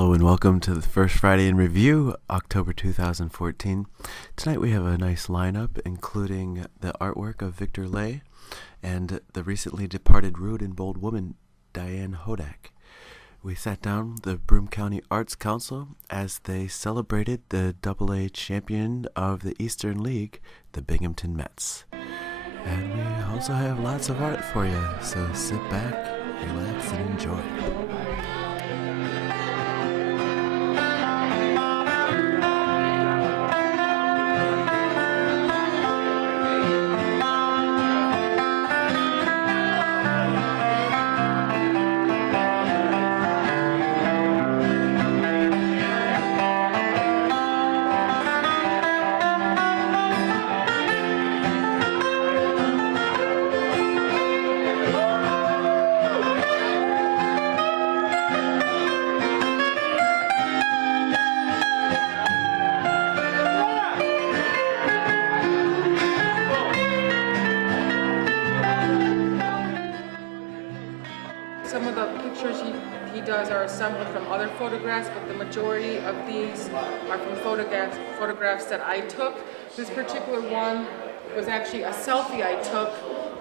Hello and welcome to the first Friday in Review, October 2014. Tonight we have a nice lineup, including the artwork of Victor Lay and the recently departed rude and bold woman, Diane Hodack. We sat down with the Broome County Arts Council as they celebrated the AA champion of the Eastern League, the Binghamton Mets. And we also have lots of art for you, so sit back, relax, and enjoy. Some of the pictures he does are assembled from other photographs, but the majority of these are from photographs that I took. This particular one was actually a selfie I took,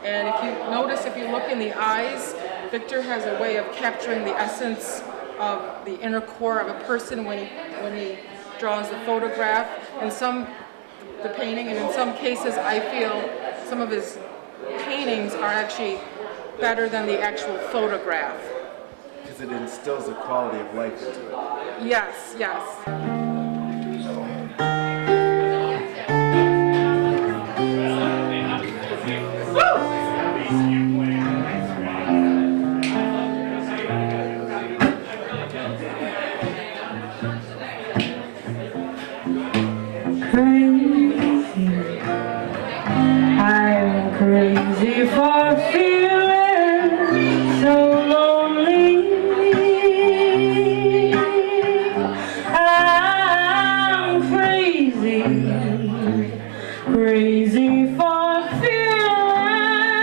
and if you notice, if you look in the eyes, Victor has a way of capturing the essence of the inner core of a person when he draws the photograph. And the painting, and in some cases I feel some of his paintings are actually better than the actual photograph. Because it instills a quality of life into it. Yes, yes. I'm crazy for feeling so lonely. I'm crazy, crazy for feeling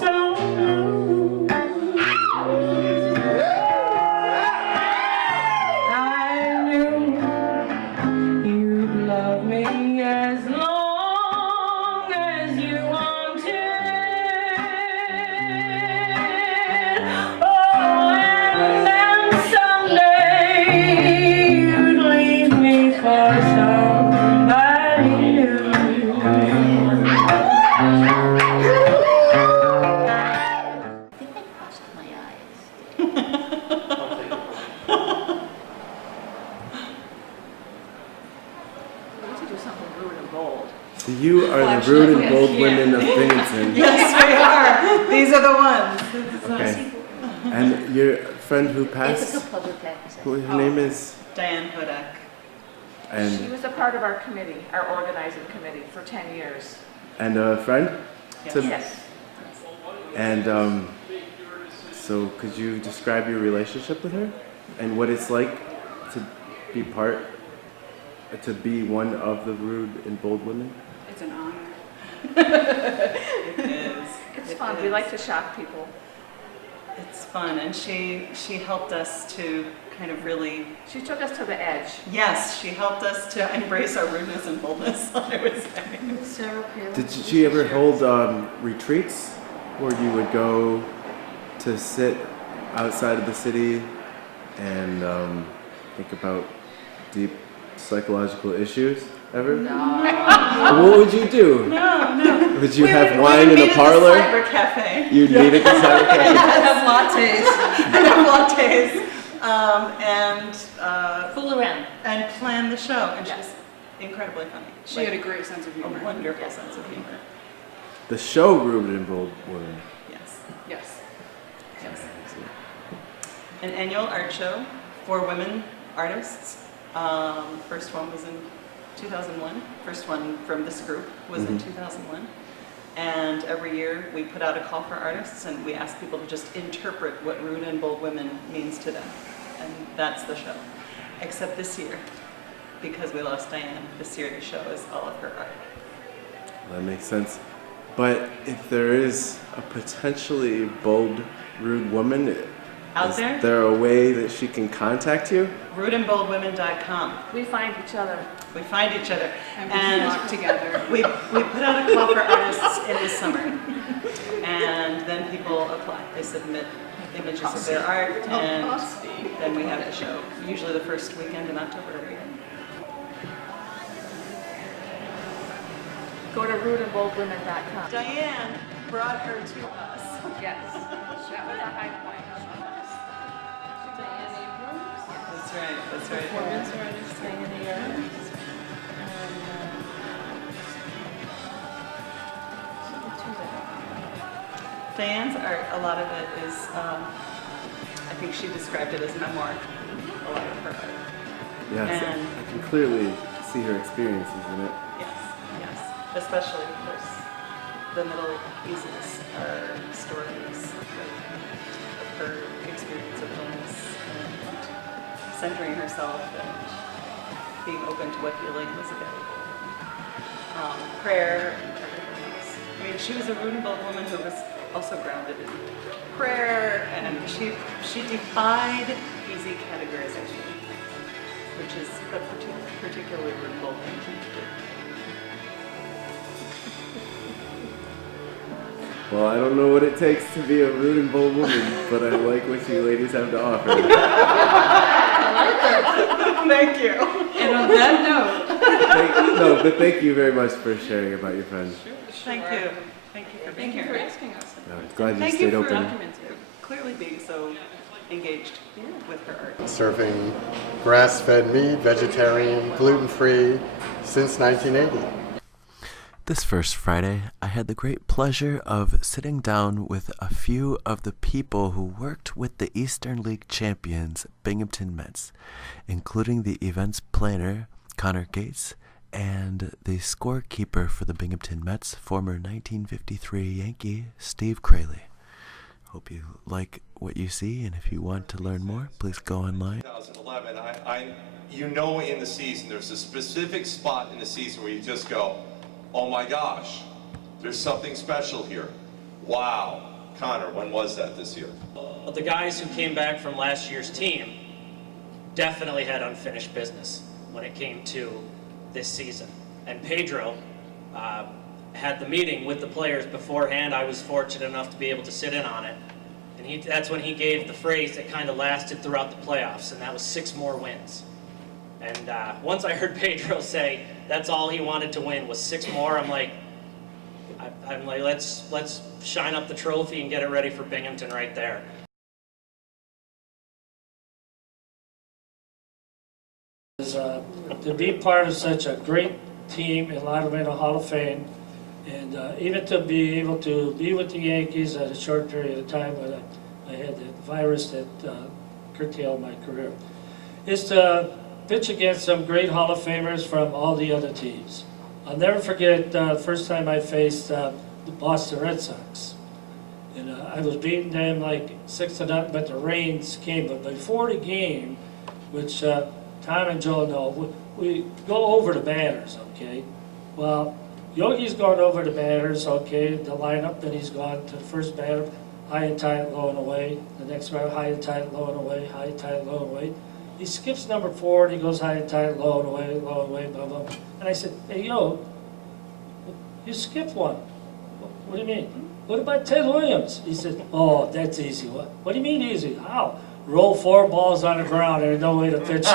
so blue. I knew you'd love me as long as you wanted. Oh, and then someday you'd leave me for somebody new. I think I crossed my eyes. We need to do something rude and bold. So you are the rude and bold women of Binghamton. Yes, we are. These are the ones. Okay. And your friend who It's a passed, public who her name is? Diane Hodack. She And was a part of our committee, our organizing committee, for 10 years. a friend? Yes. To- Yes. And so could you describe your relationship with her? And what it's like to be one of the rude and bold women? It's an honor. It is. It's It fun. is. We like to shock people. It's fun, and she helped us to kind of really. She took us to the edge. Yes, she helped us to embrace our rudeness and boldness. I would say. Sarah Palin. Did she ever hold retreats where you would go to sit outside of the city and think about deep psychological issues ever? No. What would you do? No. Would you have wine in a parlor? At the cyber cafe. You'd meet at the cyber cafe. I'd have lattes. Fool around. And plan the show. And Yes. she's incredibly funny. She had a great sense of humor. A wonderful Yes. sense of humor. The show Rude and Bold Women. Yes. Yes. An annual art show for women artists. First one was in 2001. First one from this group was in 2001. And every year we put out a call for artists and we ask people to just interpret what rude and bold women means to them. And that's the show. Except this year, because we lost Diane, this year the show is all of her art. That makes sense. But if there is a potentially bold, rude woman, Out there? Is there a way that she can contact you? RudeandBoldWomen.com. We find each other. We find each other. And we walk together. We put out a call for artists in the summer. And then people apply. They submit images of their art, and then we have the show. Usually the first weekend in October. Go to rudeandboldwomen.com. Diane brought her to us. Yes, that was a high point. That's right, that's right. Performance artist, Diane. Diane's art, a lot of it is, I think she described it as memoir, a lot of her art. Yes, And- I can clearly see her experiences in it. Yes, yes. Especially, of course, the middle pieces are stories of her experience of illness and centering herself and being open to what healing was about. Prayer and everything else. I mean, she was a rude and bold woman who was also grounded in prayer, and she defied easy categorization, which is a particularly rude and bold thing to do. Well, I don't know what it takes to be a rude and bold woman, but I like what you ladies have to offer. Thank you. And on that note, Thank you very much for sharing about your friends. Thank you. Thank you for being thank you here. for asking us. Glad you Thank stayed you for open. clearly being so engaged with her art. Serving grass-fed meat, vegetarian, gluten-free since 1980. This first Friday, I had the great pleasure of sitting down with a few of the people who worked with the Eastern League champions, Binghamton Mets, including the event's planner, Connor Gates, and the scorekeeper for the Binghamton Mets, former 1953 Yankee Steve Crayley. Hope you like what you see, and if you want to learn more, please go online. 2011, you know in the season, there's a specific spot in the season where you just go, oh my gosh, there's something special here. Wow. Connor, when was that this year? Well, the guys who came back from last year's team definitely had unfinished business when it came to this season. And Pedro had the meeting with the players beforehand. I was fortunate enough to be able to sit in on it. And that's when he gave the phrase that kind of lasted throughout the playoffs, and that was 6 more wins. And once I heard Pedro say that's all he wanted to win was 6 more, I'm like, let's shine up the trophy and get it ready for Binghamton right there. To be part of such a great team in the Hall of Fame, and even to be able to be with the Yankees at a short period of time when I had the virus that curtailed my career, is to pitch against some great Hall of Famers from all the other teams. I'll never forget the first time I faced the Boston Red Sox. And I was beating them like 6-0, but the rains came. But before the game, which Tom and Joe know, we go over the batters, okay? Well, Yogi's gone over the batters, okay, the lineup, then he's gone to the first batter, high and tight, low and away. The next batter, high and tight, low and away, high and tight, low and away. He skips number 4 and he goes high and tight, low and away, blah, blah. And I said, hey, yo, you skipped one. What do you mean? What about Ted Williams? He said, oh, that's easy. What do you mean easy? How? Roll 4 balls on the ground, there's no way to pitch to it.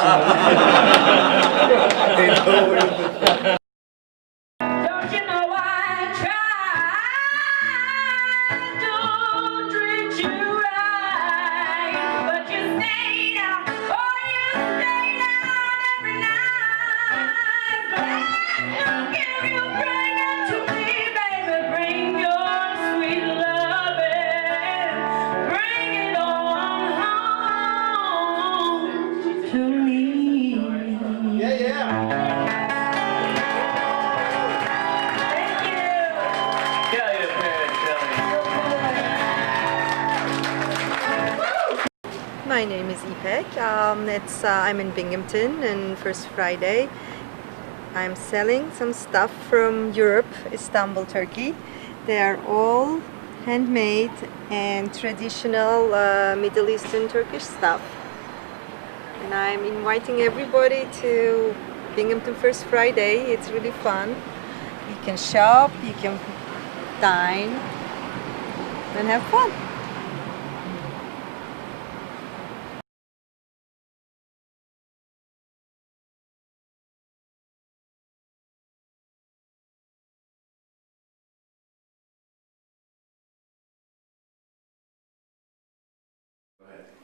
Don't you know I tried to treat you right, but you stayed out, oh you stayed out every night. Don't give you bring it to me, baby, bring your sweet loving, bring it on home to me. Yeah, yeah. My name is Ipek. I'm in Binghamton, and first Friday I'm selling some stuff from Europe, Istanbul, Turkey. They are all handmade and traditional Middle Eastern Turkish stuff. And I'm inviting everybody to Binghamton First Friday. It's really fun. You can shop, you can dine, and have fun.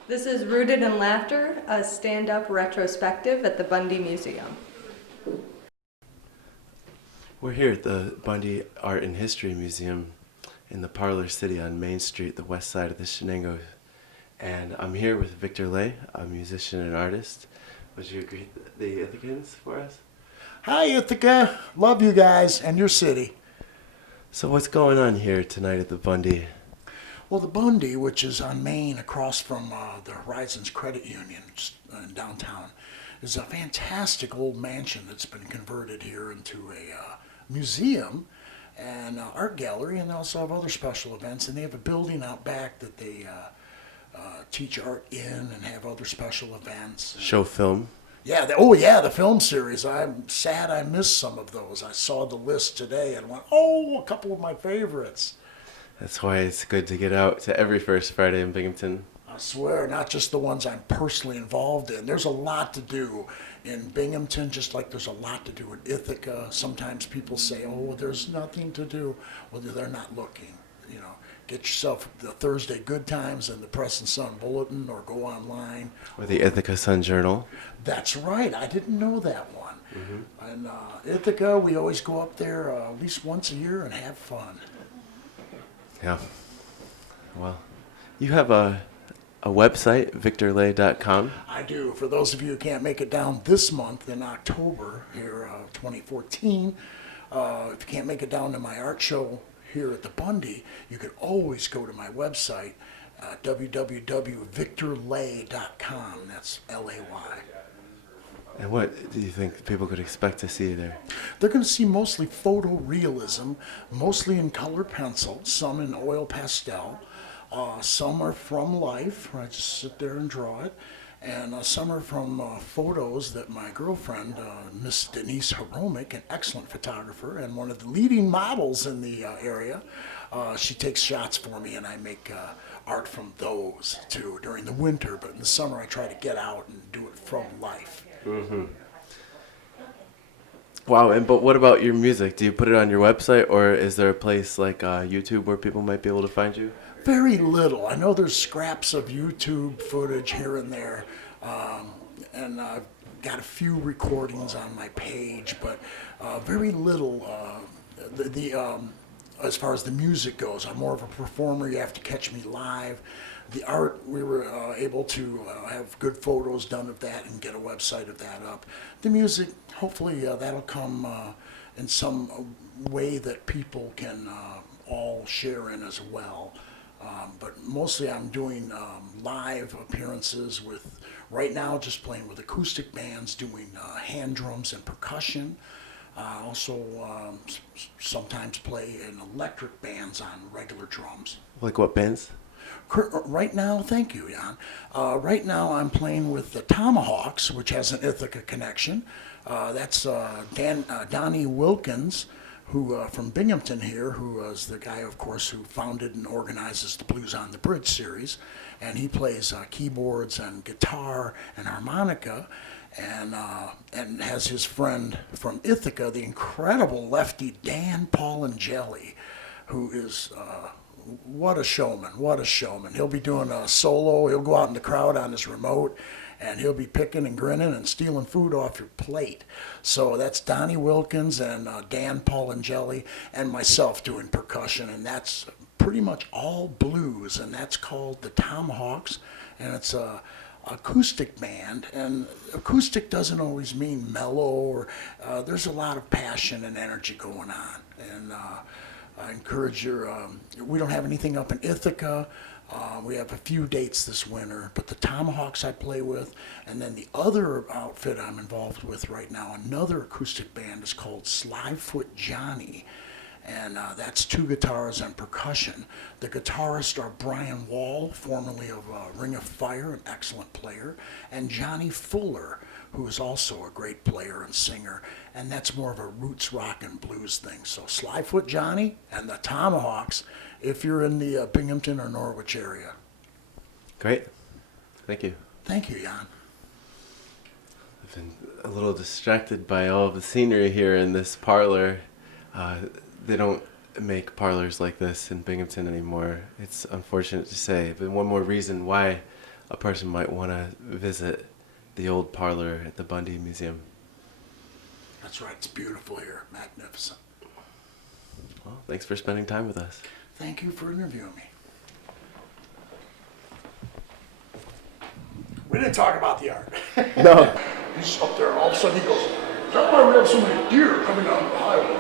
This is Rooted in Laughter, a stand-up retrospective at the Bundy Museum. We're here at the Bundy Art and History Museum in the Parlor City on Main Street, the west side of the Shenango. And I'm here with Victor Lay, a musician and artist. Would you greet the Ithacans for us? Hi, Ithaca. Love you guys and your city. So what's going on here tonight at the Bundy? Well, the Bundy, which is on Main across from the Horizons Credit Union in downtown, is a fantastic old mansion that's been converted here into a museum and art gallery, and they also have other special events. And they have a building out back that they teach art in and have other special events. Show film? Yeah, the film series. I'm sad I missed some of those. I saw the list today and went, oh, a couple of my favorites. That's why it's good to get out to every First Friday in Binghamton. I swear, not just the ones I'm personally involved in. There's a lot to do in Binghamton, just like there's a lot to do in Ithaca. Sometimes people say, oh, there's nothing to do. Well, they're not looking. You know, get yourself the Thursday Good Times and the Press and Sun Bulletin, or go online. Or the Ithaca Sun Journal. That's right. I didn't know that one. Mm-hmm. And Ithaca, we always go up there at least once a year and have fun. Yeah. Well, you have a website, victorlay.com. I do. For those of you who can't make it down this month in October here, 2014, if you can't make it down to my art show here at the Bundy, you can always go to my website, www.victorlay.com. That's L-A-Y. And what do you think people could expect to see there? They're going to see mostly photorealism, mostly in color pencil, some in oil pastel. Some are from life, where I just sit there and draw it. And some are from photos that my girlfriend, Miss Denise Jerome, an excellent photographer and one of the leading models in the area, she takes shots for me, and I make art from those too during the winter. But in the summer, I try to get out and do it from life. Mm-hmm. Wow, but what about your music? Do you put it on your website, or is there a place like YouTube where people might be able to find you? Very little. I know there's scraps of YouTube footage here and there, and I've got a few recordings on my page, but very little. As far as the music goes, I'm more of a performer. You have to catch me live. The art, we were able to have good photos done of that and get a website of that up. The music, hopefully that'll come in some way that people can all share in as well. But mostly I'm doing live appearances with, right now, just playing with acoustic bands, doing hand drums and percussion. Also sometimes play in electric bands on regular drums. Like what bands? Right now, thank you, Jan. Right now I'm playing with the Tomahawks, which has an Ithaca connection. That's Donnie Wilkins, who from Binghamton here, who is the guy, of course, who founded and organizes the Blues on the Bridge series. And he plays keyboards and guitar and harmonica, and has his friend from Ithaca, the incredible lefty Dan Paulangeli, who is what a showman, what a showman. He'll be doing a solo, he'll go out in the crowd on his remote, and he'll be picking and grinning and stealing food off your plate. So that's Donnie Wilkins and Dan Paulangeli and myself doing percussion, and that's pretty much all blues, and that's called the Tomahawks, and it's a acoustic band. And acoustic doesn't always mean mellow, or there's a lot of passion and energy going on. And I encourage your, we don't have anything up in Ithaca. We have a few dates this winter, but the Tomahawks I play with, and then the other outfit I'm involved with right now, another acoustic band, is called Slyfoot Johnny. and that's 2 guitars and percussion. The guitarists are Brian Wall, formerly of Ring of Fire, an excellent player, and Johnny Fuller, who is also a great player and singer, and that's more of a roots rock and blues thing. So Slyfoot Johnny and the Tomahawks, if you're in the Binghamton or Norwich area. Great. Thank you. Thank you, Jan. I've been a little distracted by all of the scenery here in this parlor. They don't make parlors like this in Binghamton anymore. It's unfortunate to say, but one more reason why a person might want to visit the old parlor at the Bundy Museum. That's right, it's beautiful here, magnificent. Well, thanks for spending time with us. Thank you for interviewing me. We didn't talk about the art. No. He's up there, all of a sudden he goes, "Is that why we have so many deer coming down the highway?"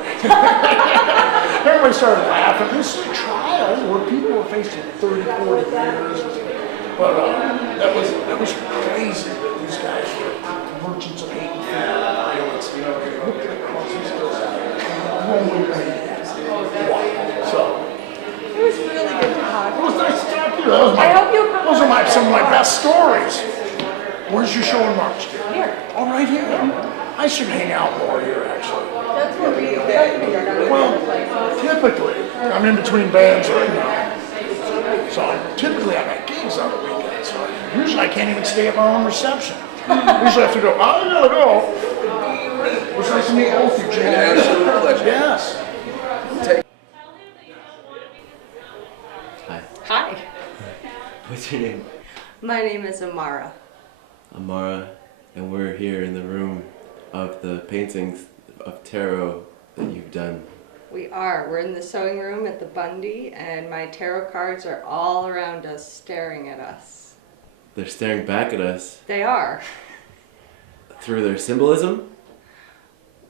Everybody started laughing. This is a trial where people were facing 30, 40 years. But that was crazy that these guys were merchants of hate and fear and violence. Look at the crosses. So It was really good to talk. it was nice to talk to you. Those are some of my best stories. Where's your show in March? Here. Oh, right here. I should hang out more here, actually. That's what we do. Well, typically, I'm in between bands right now. So typically I got gigs on the weekends. Usually I can't even stay at my own reception. Usually I have to go, I gotta go. It was nice to meet both of you, Jane. Absolute pleasure. Yes. Hi. Hi. What's your name? My name is AmArA. AmArA, and we're here in the room of the paintings of tarot that you've done. We are. We're in the sewing room at the Bundy, and my tarot cards are all around us, staring at us. They're staring back at us They are. through their symbolism.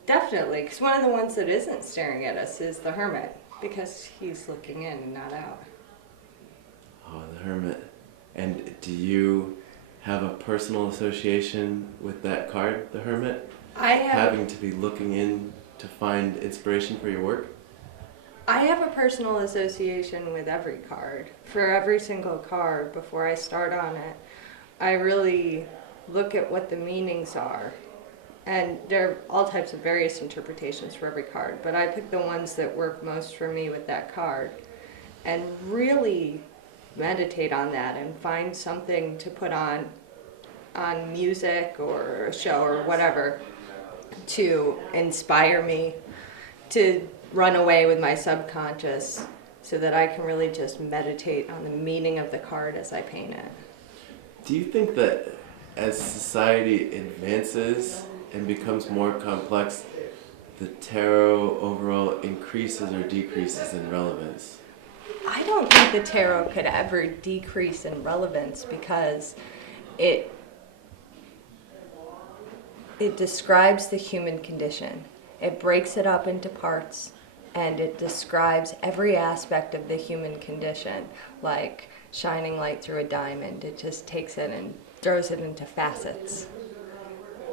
Definitely, because one of the ones that isn't staring at us is the Hermit, because he's looking in and not out. Oh, the Hermit. And do you have a personal association with that card, the Hermit? I have. Having to be looking in to find inspiration for your work? I have a personal association with every card. For every single card, before I start on it, I really look at what the meanings are. And there are all types of various interpretations for every card, but I pick the ones that work most for me with that card and really meditate on that and find something to put on music or a show or whatever to inspire me to run away with my subconscious so that I can really just meditate on the meaning of the card as I paint it. Do you think that as society advances and becomes more complex, the tarot overall increases or decreases in relevance? I don't think the tarot could ever decrease in relevance because it describes the human condition. It breaks it up into parts and it describes every aspect of the human condition, like shining light through a diamond. It just takes it and throws it into facets.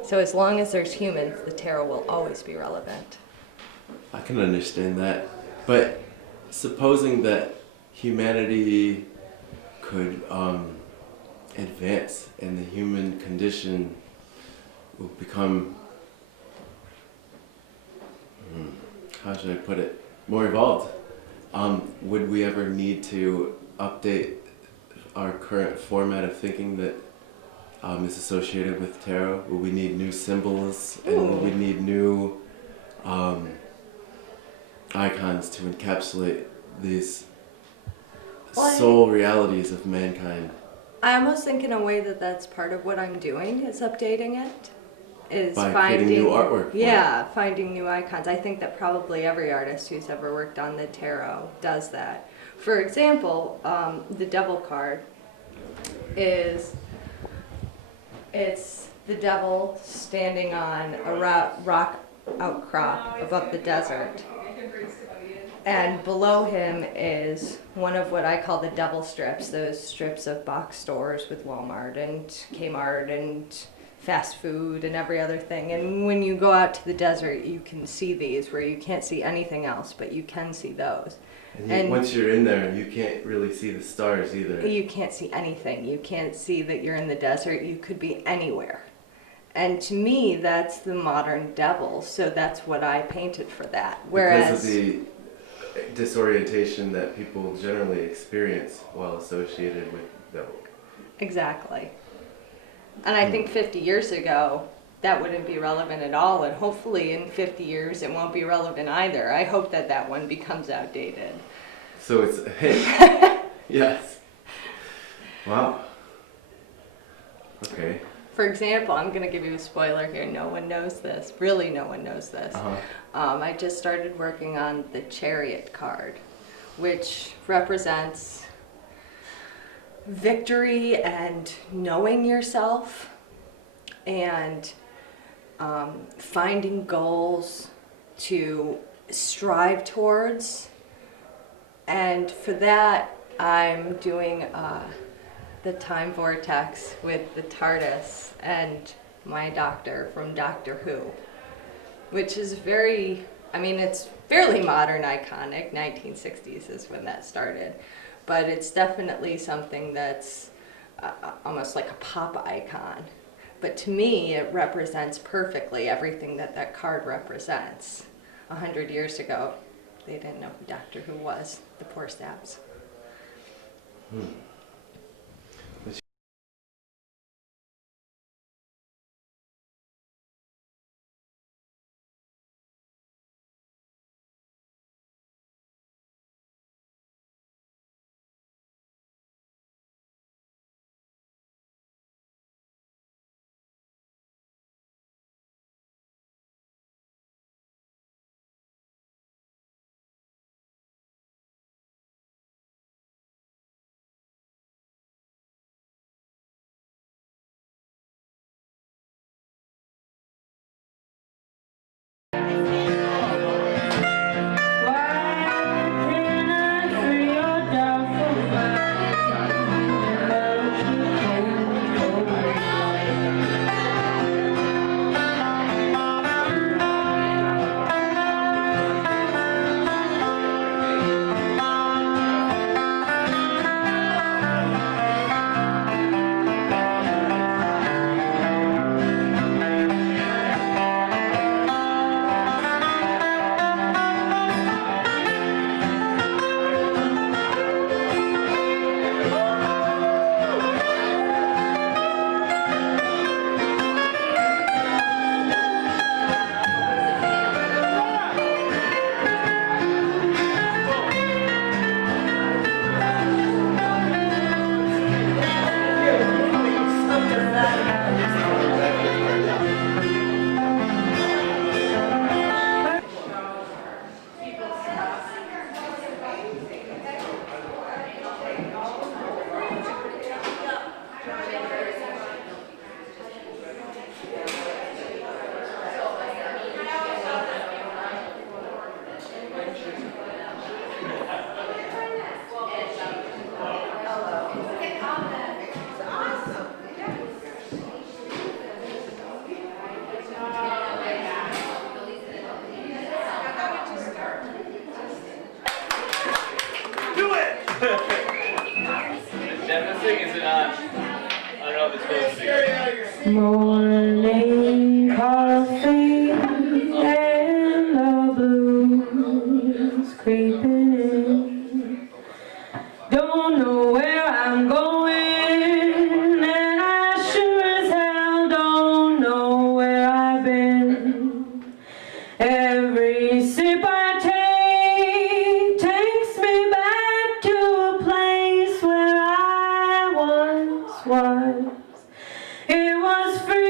So as long as there's humans, the tarot will always be relevant. I can understand that, but supposing that humanity could advance and the human condition will become, how should I put it, more evolved, would we ever need to update our current format of thinking that is associated with tarot? Will we need new symbols and will we need new icons to encapsulate these soul realities of mankind? I almost think in a way that that's part of what I'm doing is updating it. Is By finding creating new artwork. Yeah, finding new icons. I think that probably every artist who's ever worked on the tarot does that. For example, the Devil card it's the devil standing on a rock outcrop above the desert. And below him is one of what I call the devil strips, those strips of box stores with Walmart and Kmart and fast food and every other thing. And when you go out to the desert, you can see these where you can't see anything else, but you can see those. And once you're in there, you can't really see the stars either. You can't see anything. You can't see that you're in the desert. You could be anywhere. And to me, that's the modern devil. So that's what I painted for that. Whereas, because of the disorientation that people generally experience while associated with devil. exactly. And I think 50 years ago, that wouldn't be relevant at all. And hopefully in 50 years, it won't be relevant either. I hope that that one becomes outdated. So it's a hit. Yes. Wow. Okay. For example, I'm going to give you a spoiler here. No one knows this. Really, no one knows this. I just started working on the Chariot card, which represents victory and knowing yourself and finding goals to strive towards. And for that, I'm doing the time vortex with the TARDIS and my doctor from Doctor Who, which is very, I mean, it's fairly modern, iconic. 1960s is when that started, but it's definitely something that's almost like a pop icon. But to me, it represents perfectly everything that that card represents. 100 years ago, they didn't know who Doctor Who was, the poor saps. Morning coffee and the blues creeping in. Don't know where I'm going, and I sure as hell don't know where I've been. Every sip I take takes me back to a place where I once was. It was free.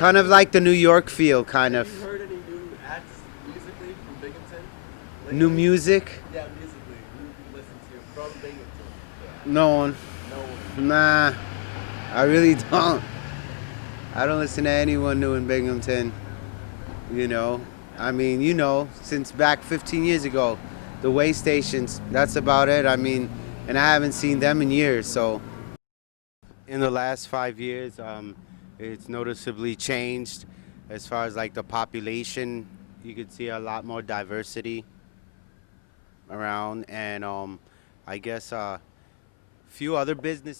Kind of like the New York feel, kind of. Have you heard any new acts musically from Binghamton? New music? Yeah, musically. Who you listen to from Binghamton? No one. No one. Nah, I really don't. I don't listen to anyone new in Binghamton. You know, I mean, you know, since back 15 years ago, the way stations, that's about it. I mean, and I haven't seen them in years, so. In the last 5 years, it's noticeably changed as far as like the population. You could see a lot more diversity around, and I guess a few other businesses